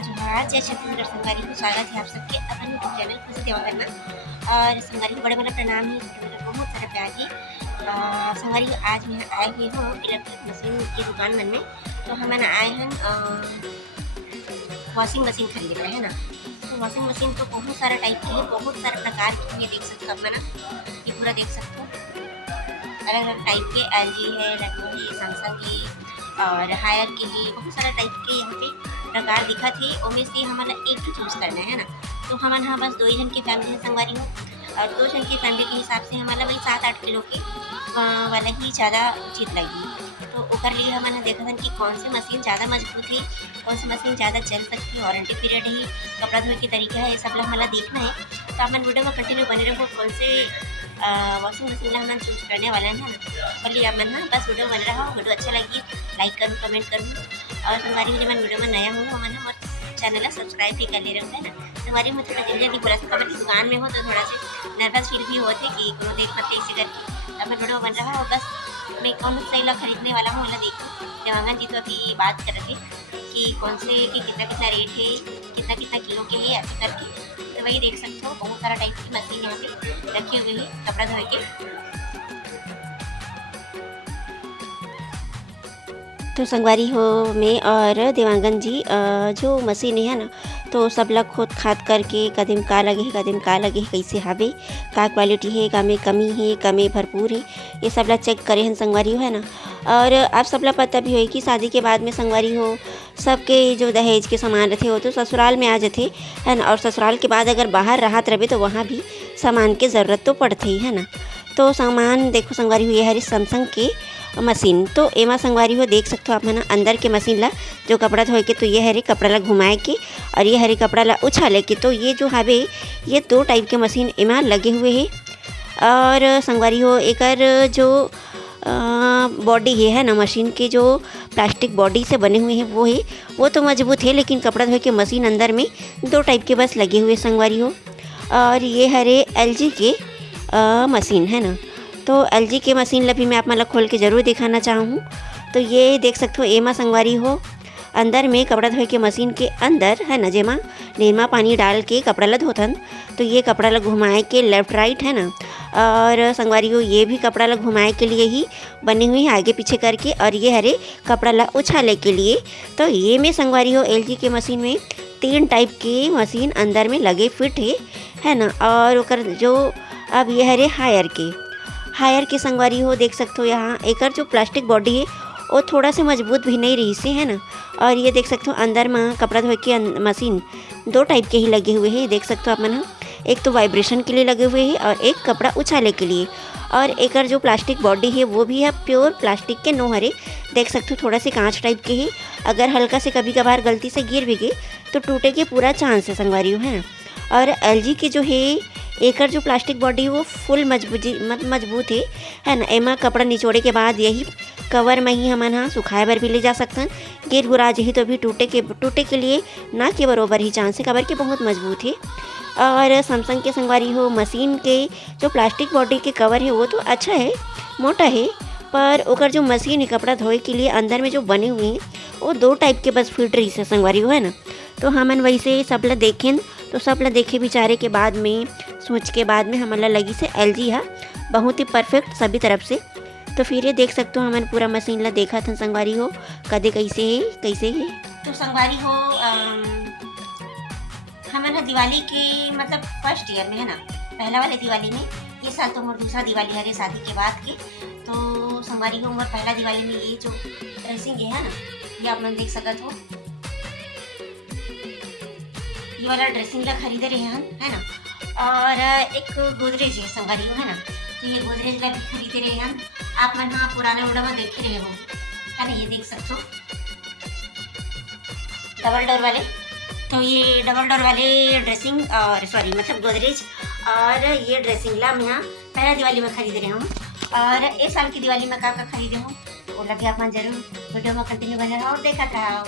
जोहार जय छत्तीसगढ़ संगवारी को स्वागत है आप सबके अपन यूट्यूब चैनल खुशी सेवा करना। और संगवारी को बड़े बड़ा प्रणाम ही, बड़े बड़ा बहुत सारा प्यार ही। संगवारी को आज मैं आए हुए हूँ इलेक्ट्रिक मशीन की दुकान मन में। तो हम आए हैं वॉशिंग मशीन खरीदने है ना। तो वॉशिंग मशीन तो बहुत सारा टाइप की है, बहुत सारे प्रकार की है। देख सकते हो अपना ये पूरा देख सकते हो, अलग अलग टाइप के LG है, लैक्मे है, सैमसंग है और हायर के लिए बहुत सारा टाइप के यहाँ पे प्रकार दिखा थे। उनमें से हमारा एक ही चूज़ करना है ना। तो हमारे यहाँ बस 2 जन की फैमिली है संगवारी हो, और 2 जन की फैमिली के हिसाब से हमारा वही 7-8 किलो के वाला ही ज़्यादा उचित लगी। तो ओकर लिए हमारे देखा था कि कौन सी मशीन ज़्यादा मजबूत है, कौन सी मशीन ज़्यादा चल सकती है, वारंटी पीरियड है, कपड़ा धोने के तरीका है, ये सब हमारा देखना है। तो अपन वीडियो में कंटिन्यू बने रहो कौन से वॉशिंग मशीन हम चूज़ करने वाला है ना। पहले आप मन बस वीडियो बन रहा हो, वीडियो अच्छा लगी लाइक करूँ, कमेंट करूँ। और संगवारी में जब मैं वीडियो में नया हूँ मैंने हमारे चैनल सब्सक्राइब भी कर ले रहा है ना। संगवारी में थोड़ा जल्दी बोला खबर की दुकान में हो तो थोड़ा से नर्वस फील भी होते कि कोनो देख पाते इसी करके। अब मैं वीडियो बन रहा हो, बस मैं कौन सही ला खरीदने वाला हूँ वाला देखूँ। देवांगन जी तो अभी बात कर रहे थे कि कौन से कि कितना कितना रेट है, कितना कितना किलो के है, ऐसे करके। तो वही देख सकते हो बहुत सारा टाइप की मशीन यहाँ पे रखी हुई है कपड़ा धोए के। तो संगवारी हो मैं और देवांगन जी जो मशीन है ना, तो सब लोग खुद खाद करके कदम का लगे है, कदम का लगे है, कैसे हवे, का क्वालिटी है, का में कमी है, का में भरपूर है, ये सब लोग चेक करे हैं संगवारी हो है ना। और आप सब लोग पता भी हो कि शादी के बाद में संगवारी हो सबके जो दहेज के सामान रहते हो तो ससुराल में आ जाते है ना। और ससुराल के बाद अगर बाहर राहत रहे तो वहाँ भी सामान की ज़रूरत तो पड़ती ही है ना। तो सामान देखो संगवारी हो ये है सैमसंग के मशीन। तो एमा संगवारी हो देख सकते हो आप है ना अंदर के मशीन ला जो कपड़ा धोए के, तो ये हरे कपड़ा ला घुमाए के और ये हरे कपड़ा ला उछाले के। तो ये जो हवे ये 2 टाइप के मशीन एमा लगे हुए है। और संगवारी हो एकर जो बॉडी है ना, मशीन के जो प्लास्टिक बॉडी से बने हुए हैं वो तो मजबूत है, लेकिन कपड़ा धोए के मशीन अंदर में 2 टाइप के बस लगे हुए संगवारी हो। और ये हरे LG के मशीन है ना। तो LG के मशीन ला भी मैं आप मतलब खोल के ज़रूर दिखाना चाहूँ। तो ये देख सकते हो एमा संगवारी हो अंदर में कपड़ा धोए के मशीन के अंदर है ना, जेमा नीरमा पानी डाल के कपड़ा ला धोथन। तो ये कपड़ा ला घुमाए के लेफ़्ट राइट है ना। और संगवारी हो ये भी कपड़ा ला घुमाए के लिए ही बनी हुई है आगे पीछे करके, और ये हरे कपड़ा ला उछाले के लिए। तो ये में संगवारी हो LG के मशीन में 3 टाइप के मशीन अंदर में लगे फिट है ना। और ओकर जो अब ये हरे हायर के संगवारी हो देख सकते हो यहाँ एकर जो प्लास्टिक बॉडी है वो थोड़ा से मजबूत भी नहीं रही से है ना। और ये देख सकते हो अंदर में कपड़ा धोए के मशीन 2 टाइप के ही लगे हुए हैं। देख सकते हो आप मन, एक तो वाइब्रेशन के लिए लगे हुए हैं और एक कपड़ा उछाले के लिए। और एकर जो प्लास्टिक बॉडी है वो भी है प्योर प्लास्टिक के, नो हरे देख सकते हो थोड़ा से कांच टाइप के ही। अगर हल्का से कभी कभार गलती से गिर भी गए तो टूटे के पूरा चांस है संगवारी हो है ना। और LG के जो है एकर जो प्लास्टिक बॉडी वो फुल मजबूत है ना। एमा कपड़ा निचोड़े के बाद यही कवर में ही हमन हाँ सुखाए बर भी ले जा सकते हैं। गिर गुरा जही तो भी टूटे के लिए ना के बरोबर ही चांस है, कवर के बहुत मजबूत है। और सैमसंग के संगवारी हो मशीन के जो प्लास्टिक बॉडी के कवर है वो तो अच्छा है, मोटा है, पर ओकर जो मशीन है कपड़ा धोए के लिए अंदर में जो बने हुए हैं वो 2 टाइप के बस फिट रही से संगवारी हो है ना। तो हमन वैसे सब ला देखें तो सब ला देखे विचारे के बाद में सोच के बाद में हमारा लगी से LG है बहुत ही परफेक्ट सभी तरफ से। तो फिर ये देख सकते हो हमन पूरा मशीन ला देखा था संगवारी हो कदे कैसे है। तो संगवारी हो हमारा दिवाली के मतलब फर्स्ट ईयर में है ना, पहला वाले दिवाली में, ये साल तो मोर दूसरा दिवाली है शादी के बाद के। तो संगवारी हो मोर पहला दिवाली में ये जो ड्रेसिंग है ना, ये आप लोग देख सकते हो ये वाला ड्रेसिंग ला खरीदे रहे हैं है ना। और एक गोदरेज है संगवारी हो है ना। तो ये गोदरेज ला भी खरीदे रहे हैं आप मन हाँ पुराने वीडियो में देखे रहे हो है ना। ये देख सकते हो डबल डोर वाले, तो ये डबल डोर वाले ड्रेसिंग और सॉरी मतलब गोदरेज और ये ड्रेसिंग ला मैं यहाँ पहला दिवाली में खरीद रहे हूँ। और इस साल की दिवाली में का खरीदे हूँ वो लगे आप जरूर वीडियो में कंटिन्यू बने रहो और देखा था।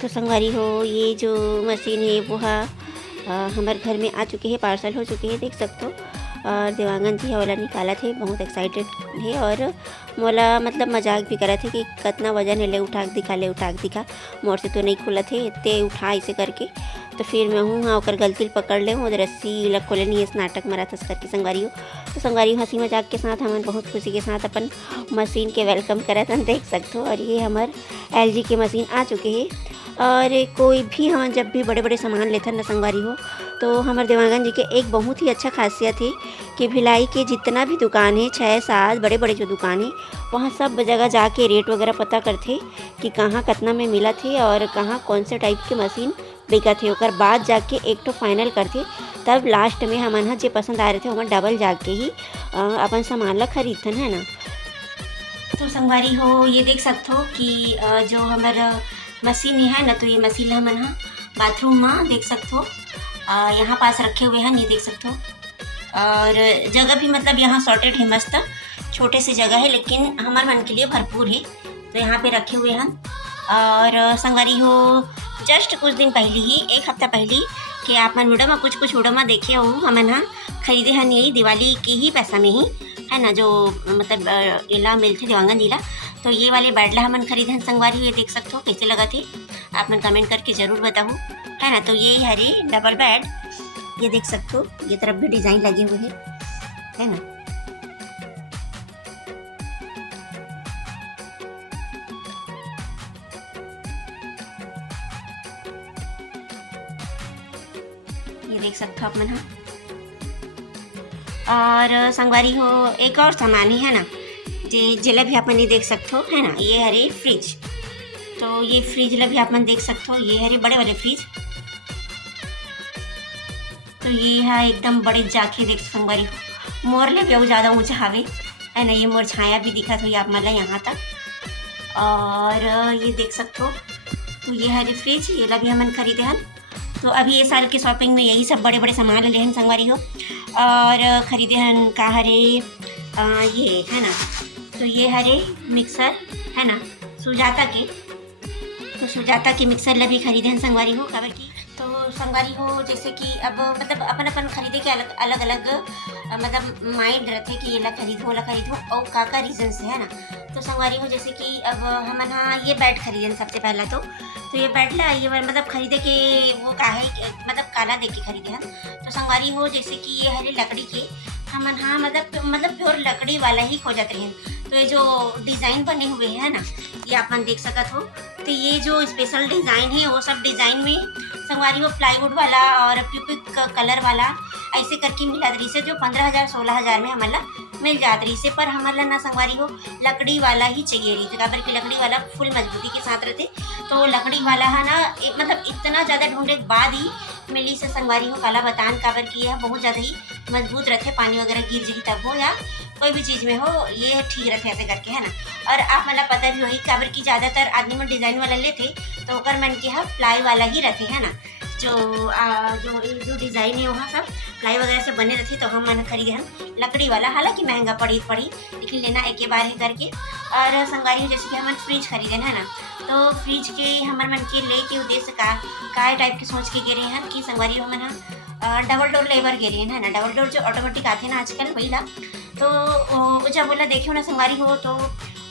तो संगवारी हो ये जो मशीन है वो हमारे घर में आ चुके हैं, पार्सल हो चुके हैं देख सकते हो। और देवांगन जी वाला निकाला थे, बहुत एक्साइटेड है और मोला मतलब मजाक भी करा थे कि कितना वजन है, ले उठा के दिखा, ले उठा के दिखा, मोर से तो नहीं खुला थे इतने उठा ऐसे करके। तो फिर मैं हूँ हाँ ओकर गलती पकड़ ले उधर रस्सी लग खोले नहीं इस नाटक मरा थस करके संगवारी हो। तो संगवारी हंसी मजाक के साथ हमन बहुत खुशी के साथ अपन मशीन के वेलकम करत हन, देख सकते हो। और ये हमार LG के मशीन आ चुके हैं। और कोई भी हम जब भी बड़े बड़े सामान लेते न संगवारी हो, तो हमारे देवांगन जी के एक बहुत ही अच्छा खासियत है कि भिलाई के जितना भी दुकान है 6-7 बड़े बड़े जो दुकान है वहाँ सब जगह जाके रेट वगैरह पता करते कि कहाँ कितना में मिला थे और कहाँ कौन से टाइप के मशीन बिका थे, और बाद जाके एक तो फाइनल करते। तब लास्ट में हमन जे पसंद आ रहे थे हम डबल जाके ही अपन सामान ला खरीदथन, है ना। तो संगवारी हो ये देख सकते हो कि जो हमारा मशीन है ना, तो ये मशीन हमन हा बाथरूम में देख सकते हो यहाँ पास रखे हुए हैं, ये देख सकते हो। और जगह भी मतलब यहाँ सॉर्टेड है, मस्त छोटे से जगह है लेकिन हमारे मन के लिए भरपूर है, तो यहाँ पे रखे हुए हैं। और संगवारी हो जस्ट कुछ दिन पहले ही, एक हफ्ता पहले कि आप मन वीडियो में कुछ वीडियो में देखे हो हमन हाँ खरीदे हन यही दिवाली के ही पैसा में ही, है ना, जो मतलब इला मिलते देवांगन जिला। तो ये वाले बेड ला हमन खरीदे हन संगवारी हो, ये देख सकते हो कैसे लगा थे, आप मन कमेंट करके ज़रूर बताओ, है ना। तो ये हरे डबल बेड, ये देख सकते हो, ये तरफ भी डिज़ाइन लगे हुए हैं, है ना। ये देख सकते हो आप मन हाँ। और संगवारी हो एक और सामान है ना, जिला भी अपन ये देख सकते हो, है ना। ये हरे फ्रिज, तो ये फ्रिज ला भी आप मन देख सकते हो, ये हरे बड़े वाले फ्रिज। तो ये है एकदम बड़े जाके देख संगवारी हो, मोर ले भी ज़्यादा ऊँचा हावे, है ना। ये मोर छाया भी दिखा तो आप मन ला यहाँ तक। और ये देख सकते हो, तो ये हरे फ्रिज, ये ला भी हमन खरीदे हन। तो अभी ये साल के शॉपिंग में यही सब बड़े बड़े सामान ले हन संगवारी हो। और खरीदे हन का हरे ये, है ना। तो ये हरे मिक्सर, है ना, सुजाता के, तो सुजाता के मिक्सर ला भी खरीदे हन संगवारी हो, काबर की। तो संगवारी हो जैसे कि अब मतलब अपन अपन खरीदे के अलग अलग अलग मतलब माइंड रहते कि ये ला खरीदो और का रीज़न से, है ना। तो संगवारी हो जैसे कि अब हमन हाँ ये बेड खरीदे सबसे पहला, तो ये बेड ला ये मतलब खरीदे के वो का है मतलब काला दे के खरीदे हैं। तो संगवारी हो जैसे कि ये हरे लकड़ी के हमन हाँ मतलब प्योर लकड़ी वाला ही खोजते हैं। तो ये जो डिज़ाइन बने हुए हैं ना, ये आप देख सकत हो। तो ये जो स्पेशल डिज़ाइन है वो सब डिज़ाइन में संगवारी हो प्लाईवुड वाला और प्यूपिक कलर वाला ऐसे करके मिला रही से, जो 15,000-16,000 में हमारा मिल जात रही से। पर हमारा ना संगवारी हो लकड़ी वाला ही चाहिए रही, काबर की लकड़ी वाला फुल मजबूती के साथ रहते। तो लकड़ी वाला है ना मतलब इतना ज़्यादा ढूंढे के बाद ही मिली से संगवारी हो काला बतान, काबर की यह बहुत ज़्यादा ही मजबूत रहते, पानी वगैरह गिर जाही तब हो या कोई भी चीज़ में हो, ये ठीक रहते ऐसे करके, है ना। और आप मतलब पता भी वही काबर की ज़्यादातर आदमी में डिज़ाइन वाला लेते तो ओकर मन के यहाँ प्लाई वाला ही रहते, है ना। जो डिज़ाइन है वहाँ सब प्लाई वगैरह से बने रहते, तो हम मन खरीदे हम लकड़ी वाला, हालांकि महंगा पड़ी लेकिन लेना एक बार ही करके। और संगवारी जैसे कि हम फ्रिज खरीदे है ना, तो फ्रिज के हमारे मन के ले के उद्देश्य का टाइप के सोच के गिरे हैं कि संगवारी हमन डबल डोर लेबर गिरे है ना, डबल डोर जो ऑटोमेटिक आते हैं ना आजकल वही ला। तो जब बोला देखियो ना संगवारी हो, तो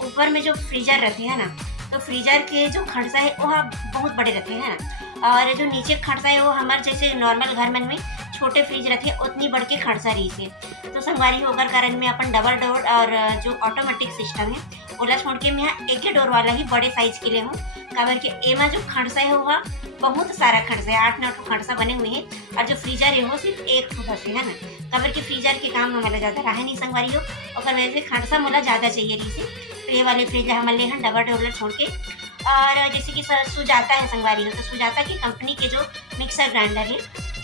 ऊपर में जो फ्रीजर रहते हैं ना, तो फ्रीजर के जो खड़सा है वो बहुत बड़े रहते हैं ना, और जो नीचे खड़सा है वो हमारे जैसे नॉर्मल घर मन में छोटे फ्रिज रहते उतनी बढ़ के खड़सा रही से। तो संगवारी होकर कारण में अपन डबल डोर और जो ऑटोमेटिक सिस्टम है ओला छोड़ के मैं एक ही डोर वाला ही बड़े साइज के लिए हूँ, काबर के एमा जो खड़सा है हुआ बहुत सारा खड़सा है, 8-9 खड़सा बने हुए हैं, और जो फ्रीजर है वो सिर्फ एक ठो से, है ना। काबर के फ्रीजर के काम हमारा ज़्यादा रहा नहीं संगवारी हो, और वजह से खड़सा मोला ज़्यादा चाहिए रही से। तो ये वाले फ्रिज हमारे लिए हैं डबल डोर छोड़ के। और जैसे कि सुजाता है संगवारी हो, तो सुजाता की कंपनी के जो मिक्सर ग्राइंडर है,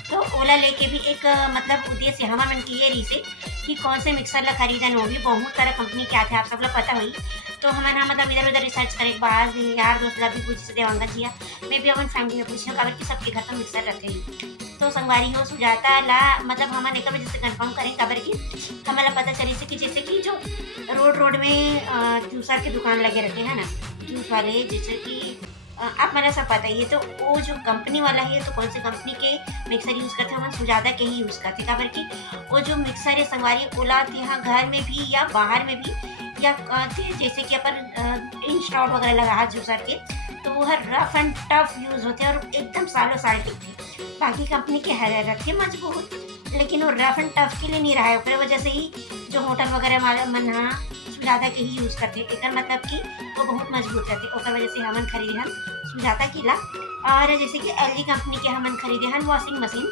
तो ओला लेके भी एक मतलब उद्देश्य हमारे मन की ये रही से कि कौन से मिक्सर ला खरीदन, वो भी बहुत सारा कंपनी के आते हैं, आप सब लोग पता हुई। तो हमारे मतलब इधर उधर रिसर्च करे के बाद यार दोस्त ला भी पूछे देवांगन जी, मैं भी अपन फैमिली में पूछे काबर कि सबके घर तो मिक्सर रहते ही। तो संगवारी हो सुजाता ला मतलब हमारे एक वजह से कंफर्म करें, काबर कि हमारा पता चली से कि जैसे कि जो रोड में जूसर के दुकान लगे रहते हैं ना, जूस वाले, जैसे कि आप मला सब बताइए तो वो जो कंपनी वाला है तो कौन सी कंपनी के मिक्सर यूज़ करते हैं? हम सुजाता के ही यूज़ करते काबर की वो जो मिक्सर है संगवारी ओला यहाँ घर में भी या बाहर में भी या जैसे कि अपन इंस्टॉल वगैरह लगा जूसर के तो वो हर रफ एंड टफ यूज़ होते हैं और एकदम सालों साल टिकते। बाकी कंपनी के हर रहते हैं मजबूत, लेकिन वो रफ एंड टफ के लिए नहीं रहा है, ओकरे वजह से ही जो होटल वगैरह वाला मन हाँ सुजाता के ही यूज़ करते एकर मतलब कि वो बहुत मजबूत रहते ओकर वजह से हमन खरीदे हन सुजाता की ला। और जैसे कि एलजी कंपनी के हमन खरीदे हन वॉशिंग मशीन,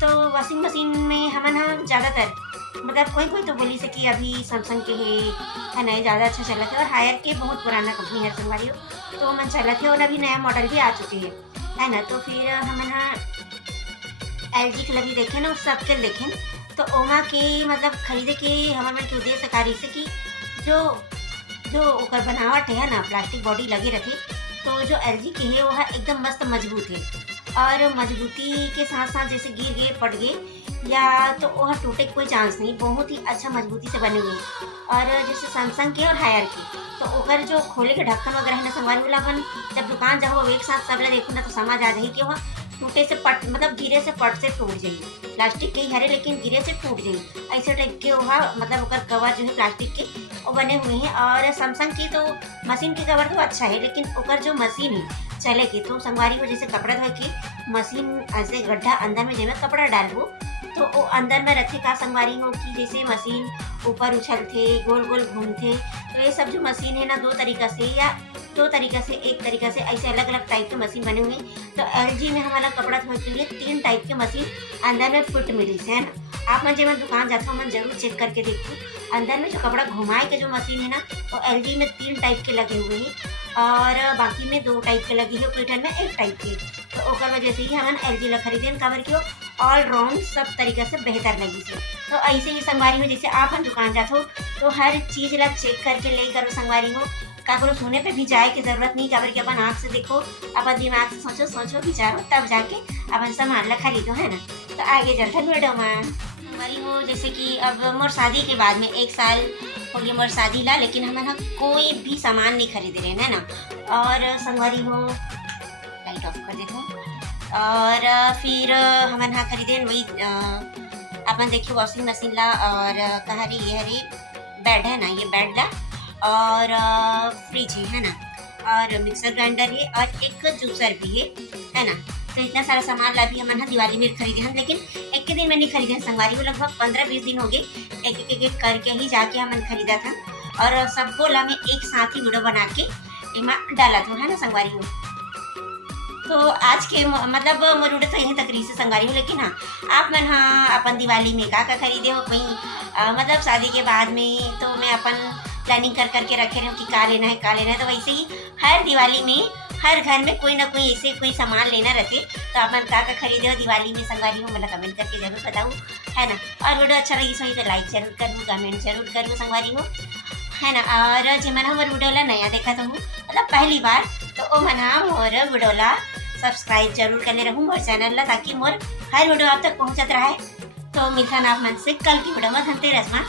तो वॉशिंग मशीन में हमन हाँ ज़्यादातर मतलब कोई कोई तो बोली से कि अभी सैमसंग के है ना ज़्यादा अच्छा चला है और हायर के बहुत पुराना कंपनी है संगवारी हो तो मन चला थे और अभी नया मॉडल भी आ चुके हैं है ना। तो फिर हमन हाँ एलजी के लगी देखें ना सबके देखें तो ओमा के मतलब खरीदे के हमन मन के उद्देश्य कार्य से कि जो जो ओकर बनावट है ना प्लास्टिक बॉडी लगे रखे तो जो एलजी के है वह एकदम मस्त मजबूत है और मजबूती के साथ साथ जैसे गिर गए पट गए या तो वह टूटे कोई चांस नहीं, बहुत ही अच्छा मजबूती से बने हुए और जैसे सैमसंग के और हायर के तो ओकर जो खोले के ढक्कन वगैरह है ना संगवारी वाला अपन जब दुकान जाओ एक साथ सब ला देखो ना तो समझ आ जाए कि वह टूटे से पट मतलब गिरे से पट से टूट जाइए। प्लास्टिक के ही हरे लेकिन गिरे से टूट जाइए ऐसे टाइप के वहाँ मतलब ओकर कवर जो है प्लास्टिक के वो बने हुए हैं। और सैमसंग की तो मशीन के कवर तो अच्छा है लेकिन ओकर जो मशीन है चले की तो संगवारी को जैसे कपड़ा धोए के मशीन ऐसे गड्ढा अंदर में जब कपड़ा डालबो तो वो अंदर में रखे का संगवारी हो कि जैसे मशीन ऊपर उछलते गोल गोल घूमते तो ये सब जो मशीन है ना दो तरीका से एक तरीका से ऐसे अलग अलग टाइप के मशीन बने हुए तो एलजी में हमारा कपड़ा धोने के लिए 3 टाइप के मशीन अंदर में फिट मिली है ना। आप मन जब दुकान जाते हो मन जरूर चेक करके देखो अंदर में जो कपड़ा घुमाए के जो मशीन है ना वो एलजी में 3 टाइप के लगे हुए हैं और बाकी में 2 टाइप के लगी है क्विटन में 1 टाइप के तो ओकर वजह से ही हमन एलजी ला खरीदे काबर की ऑल राउंड सब तरीका से बेहतर लगी से। तो ऐसे ही संगवारी हो जैसे आप दुकान जाते हो तो हर चीज़ ला चेक करके ले करो संगवारी हो काकरो सुने पे भी जाए की जरूरत नहीं काबर कि अपन आँख से देखो अपन दिमाग से सोचो विचारो तब जाके अपन सामान ला खरीदो है ना। तो आगे चलते वीडियो में संगवारी हो जैसे कि अब मोर शादी के बाद में 1 साल हो गया मोर शादी ला लेकिन हम कोई भी सामान नहीं खरीद रहे है ना। और संगवारी हो लाइट ऑफ कर देते हो और फिर हमन हाँ खरीदे वही अपन देखिए वॉशिंग मशीन ला और कहा रे ये हरे बेड है ना ये बेड ला और फ्रिज है ना और मिक्सर ग्राइंडर है और एक जूसर भी है ना। तो इतना सारा सामान ला भी हमन हाँ दिवाली में खरीदे हैं लेकिन एक के दिन में नहीं खरीदे संगवारी को लगभग 15-20 दिन हो गए एक करके ही जाके हमन खरीदा था और सबको ला में एक साथ ही वीडियो बना के इमा डाला था है ना संगवारी को। तो आज के मतलब मोर वीडियो तो यहीं तक रही से संगवारी हो लेकिन हाँ आप मन हाँ अपन दिवाली में का खरीदे हो कहीं मतलब शादी के बाद में तो मैं अपन प्लानिंग कर करके रखे रहे हो कि का लेना है तो वैसे ही हर दिवाली में हर घर में कोई ना कोई ऐसे कोई सामान लेना रहते तो अपन का खरीदे हो दिवाली में संगवारी हो मतलब कमेंट करके जरूर बताऊँ है ना। और वीडियो अच्छा लगी सही तो लाइक जरूर करूँ कमेंट जरूर करूँ संगवारी हो है ना। और जो मैंने हमारे वीडियो ला नया देखा तो हूँ मतलब पहली बार तो वो मना मोर वीडियो ला सब्सक्राइब जरूर करने रहूँ मोर चैनल ला ताकि मोर हर वीडियो आप तक पहुँचत रहे। तो मिलता ना आप मन से कल की वीडियो में धनतेरस में।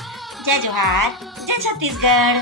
जय जोहार जय छत्तीसगढ़।